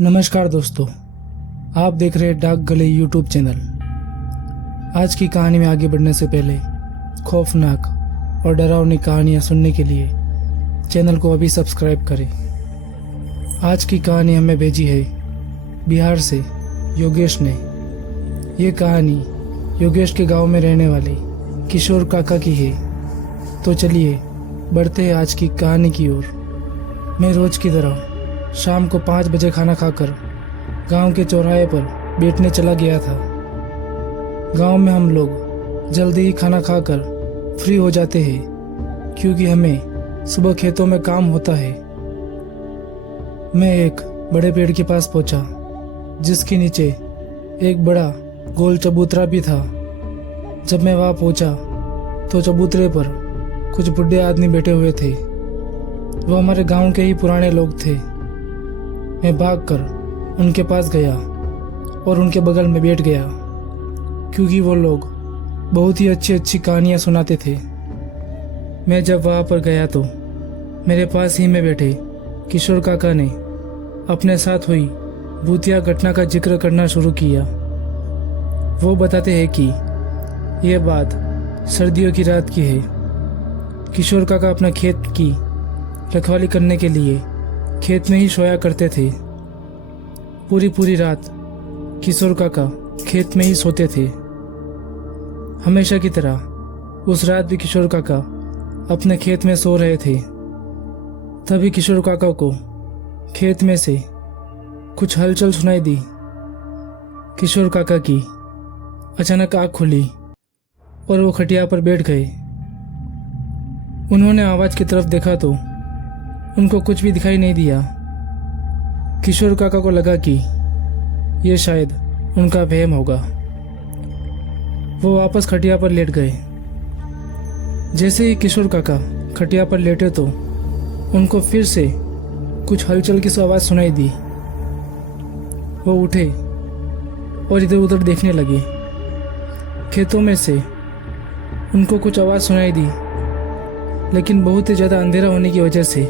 नमस्कार दोस्तों, आप देख रहे हैं डाक गले यूट्यूब चैनल। आज की कहानी में आगे बढ़ने से पहले खौफनाक और डरावनी कहानियाँ सुनने के लिए चैनल को अभी सब्सक्राइब करें। आज की कहानी हमें भेजी है बिहार से योगेश ने। ये कहानी योगेश के गांव में रहने वाले किशोर काका की है। तो चलिए बढ़ते हैं आज की कहानी की ओर। मैं रोज की तरह शाम को 5 बजे खाना खाकर गांव के चौराहे पर बैठने चला गया था। गांव में हम लोग जल्दी ही खाना खाकर फ्री हो जाते हैं क्योंकि हमें सुबह खेतों में काम होता है। मैं एक बड़े पेड़ के पास पहुंचा जिसके नीचे एक बड़ा गोल चबूतरा भी था। जब मैं वहां पहुंचा तो चबूतरे पर कुछ बुढ़े आदमी बैठे हुए थे। वो हमारे गांव के ही पुराने लोग थे। मैं भागकर उनके पास गया और उनके बगल में बैठ गया क्योंकि वो लोग बहुत ही अच्छी अच्छी कहानियाँ सुनाते थे। मैं जब वहाँ पर गया तो मेरे पास ही में बैठे किशोर काका ने अपने साथ हुई भूतिया घटना का जिक्र करना शुरू किया। वो बताते हैं कि यह बात सर्दियों की रात की है। किशोर काका अपना खेत की रखवाली करने के लिए खेत में ही सोया करते थे। पूरी रात किशोर काका खेत में ही सोते थे। हमेशा की तरह उस रात भी किशोर काका अपने खेत में सो रहे थे। तभी किशोर काका को खेत में से कुछ हलचल सुनाई दी। किशोर काका की अचानक आँख खुली और वो खटिया पर बैठ गए। उन्होंने आवाज की तरफ देखा तो उनको कुछ भी दिखाई नहीं दिया। किशोर काका को लगा कि यह शायद उनका वहम होगा। वो वापस खटिया पर लेट गए। जैसे ही किशोर काका खटिया पर लेटे तो उनको फिर से कुछ हलचल की सी आवाज़ सुनाई दी। वो उठे और इधर उधर देखने लगे। खेतों में से उनको कुछ आवाज़ सुनाई दी, लेकिन बहुत ही ज़्यादा अंधेरा होने की वजह से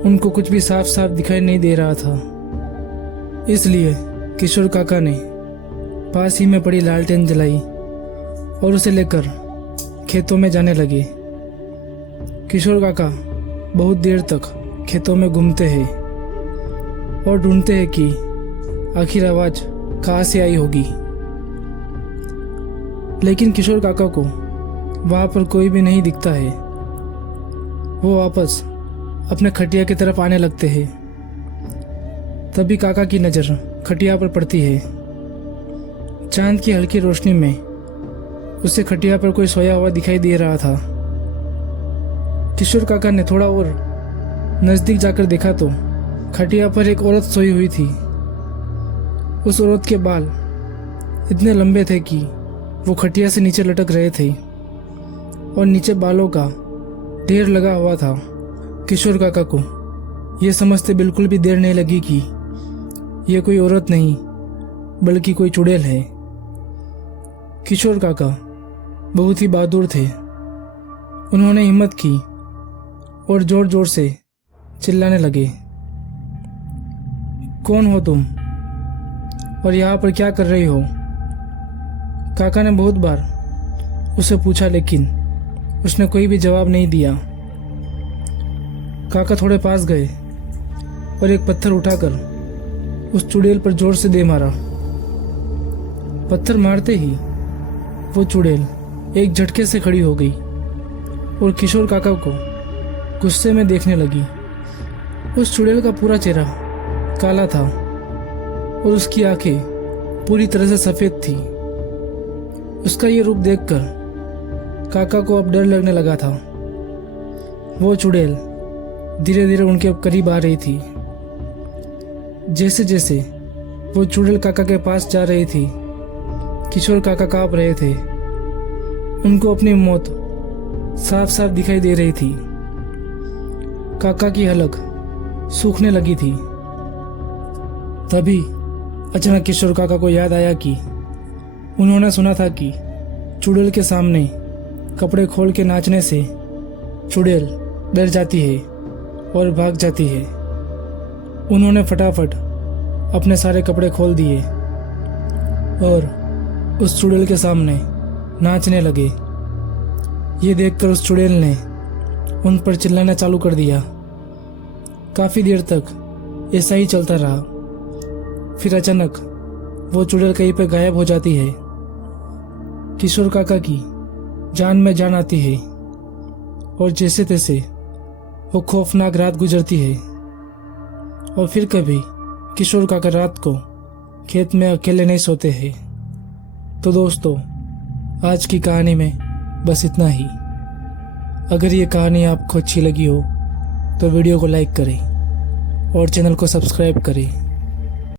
उनको कुछ भी साफ साफ दिखाई नहीं दे रहा था। इसलिए किशोर काका ने पास ही में पड़ी लालटेन जलाई और उसे लेकर खेतों में जाने लगे। किशोर काका बहुत देर तक खेतों में घूमते हैं और ढूंढते हैं कि आखिर आवाज कहाँ से आई होगी, लेकिन किशोर काका को वहाँ पर कोई भी नहीं दिखता है। वो वापस अपने खटिया की तरफ आने लगते हैं। तभी काका की नज़र खटिया पर पड़ती है। चांद की हल्की रोशनी में उसे खटिया पर कोई सोया हुआ दिखाई दे रहा था। किशोर काका ने थोड़ा और नज़दीक जाकर देखा तो खटिया पर एक औरत सोई हुई थी। उस औरत के बाल इतने लंबे थे कि वो खटिया से नीचे लटक रहे थे और नीचे बालों का ढेर लगा हुआ था। किशोर काका को यह समझते बिल्कुल भी देर नहीं लगी कि यह कोई औरत नहीं बल्कि कोई चुड़ैल है। किशोर काका बहुत ही बहादुर थे। उन्होंने हिम्मत की और जोर जोर से चिल्लाने लगे, कौन हो तुम और यहाँ पर क्या कर रही हो? काका ने बहुत बार उसे पूछा, लेकिन उसने कोई भी जवाब नहीं दिया। काका थोड़े पास गए और एक पत्थर उठाकर उस चुड़ैल पर जोर से दे मारा। पत्थर मारते ही वो चुड़ैल एक झटके से खड़ी हो गई और किशोर काका को गुस्से में देखने लगी। उस चुड़ैल का पूरा चेहरा काला था और उसकी आंखें पूरी तरह से सफ़ेद थी। उसका ये रूप देखकर काका को अब डर लगने लगा था। वो चुड़ैल धीरे धीरे उनके करीब आ रही थी। जैसे जैसे वो चुड़ैल काका के पास जा रही थी, किशोर काका कांप रहे थे। उनको अपनी मौत साफ साफ दिखाई दे रही थी। काका की हलक सूखने लगी थी। तभी अचानक किशोर काका को याद आया कि उन्होंने सुना था कि चुड़ैल के सामने कपड़े खोल के नाचने से चुड़ैल डर जाती है और भाग जाती है। उन्होंने फटाफट अपने सारे कपड़े खोल दिए और उस चुड़ैल के सामने नाचने लगे। ये देखकर उस चुड़ैल ने उन पर चिल्लाना चालू कर दिया। काफ़ी देर तक ऐसा ही चलता रहा। फिर अचानक वो चुड़ैल कहीं पर गायब हो जाती है। किशोर काका की जान में जान आती है और जैसे तैसे वो खौफनाक रात गुजरती है। और फिर कभी किशोर काका रात को खेत में अकेले नहीं सोते हैं। तो दोस्तों, आज की कहानी में बस इतना ही। अगर ये कहानी आपको अच्छी लगी हो तो वीडियो को लाइक करें और चैनल को सब्सक्राइब करें।